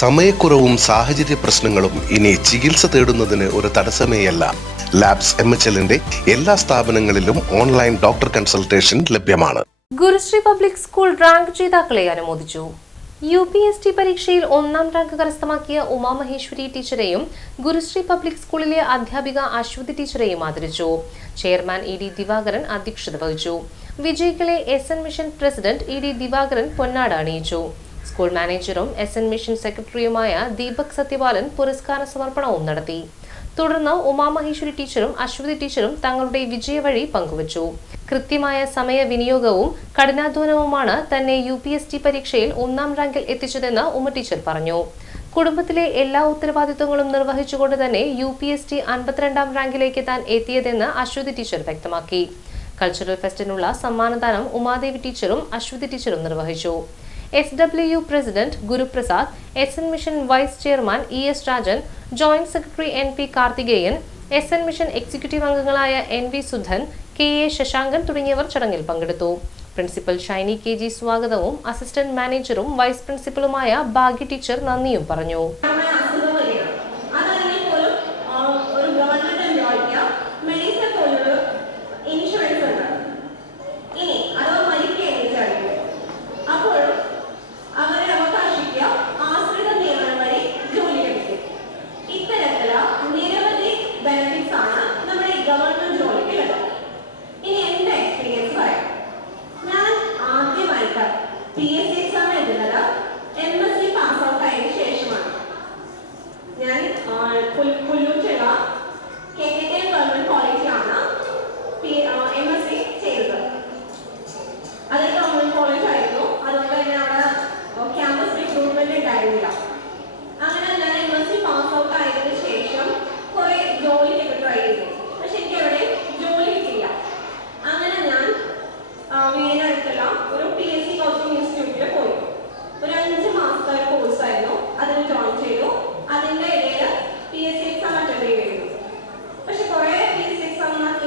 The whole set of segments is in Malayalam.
സമയക്കുറവും സാഹചര്യ പ്രശ്നങ്ങളും ഇനി ചികിത്സ തേടുന്നതിന് ഒരു തടസ്സമേയല്ല. ലാബ്സ് എം എച്ച് എല്ലിന്റെ എല്ലാ സ്ഥാപനങ്ങളിലും ഓൺലൈൻ ഡോക്ടർ കൺസൾട്ടേഷൻ ലഭ്യമാണ്. ഗുരുശ്രീ പബ്ലിക് സ്കൂൾ റാങ്ക് ജേതാക്കളെ അനുമോദിച്ചു. യു പി എസ് ടി പരീക്ഷയിൽ ഒന്നാം റാങ്ക് കരസ്ഥമാക്കിയ ഉമാമഹേശ്വരി ടീച്ചറെയും ഗുരുശ്രീ പബ്ലിക് സ്കൂളിലെ അധ്യാപിക അശ്വതി ടീച്ചറെയും ആദരിച്ചു. ചെയർമാൻ ഇ ഡി ദിവാകരൻ അധ്യക്ഷത വഹിച്ചു. വിജയികളെ S N mission president E D Divakaran പൊന്നാട് അണിയിച്ചു. സ്കൂൾ മാനേജറും എസ് എൻ മിഷൻ സെക്രട്ടറിയുമായ ദീപക് സത്യപാലൻ പുരസ്കാര സമർപ്പണവും നടത്തി. തുടർന്ന് ഉമാമഹേശ്വരി ടീച്ചറും അശ്വതി ടീച്ചറും തങ്ങളുടെ വിജയവഴി പങ്കുവച്ചു. കൃത്യമായ സമയവിനിയോഗവും കഠിനാധ്വാനവുമാണ് തന്നെ യു പി എസ് ടി പരീക്ഷയിൽ ഒന്നാം റാങ്കിൽ എത്തിച്ചതെന്ന് ഉമ ടീച്ചർ പറഞ്ഞു. കുടുംബത്തിലെ എല്ലാ ഉത്തരവാദിത്വങ്ങളും നിർവഹിച്ചുകൊണ്ട് തന്നെ യു പി എസ് ടി അൻപത്തിരണ്ടാം റാങ്കിലേക്ക് താൻ എത്തിയതെന്ന് അശ്വതി ടീച്ചർ വ്യക്തമാക്കി. കൾച്ചറൽ ഫെസ്റ്റിനുള്ള സമ്മാനദാനം ഉമാദേവി ടീച്ചറും അശ്വതി ടീച്ചറും നിർവഹിച്ചു. S W president Guruprasad S N mission vice chairman E S Rajan joint secretary N P Karthikeyan S N mission executive അംഗങ്ങളായ N V Sudhan K A Sasankan തുടങ്ങിയവർ ചടങ്ങിൽ പങ്കെടുത്തു. പ്രിൻസിപ്പൽ ഷൈനി കെ ജി സ്വാഗതവും അസിസ്റ്റന്റ് മാനേജറും വൈസ് പ്രിൻസിപ്പലുമായ ഭാഗ്യ ടീച്ചർ നന്ദിയും പറഞ്ഞു.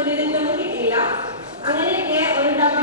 ചോദ്യത്തിൽ ഒന്നും കിട്ടിയില്ല. അങ്ങനെയൊക്കെ ഒരു ഡബിൾ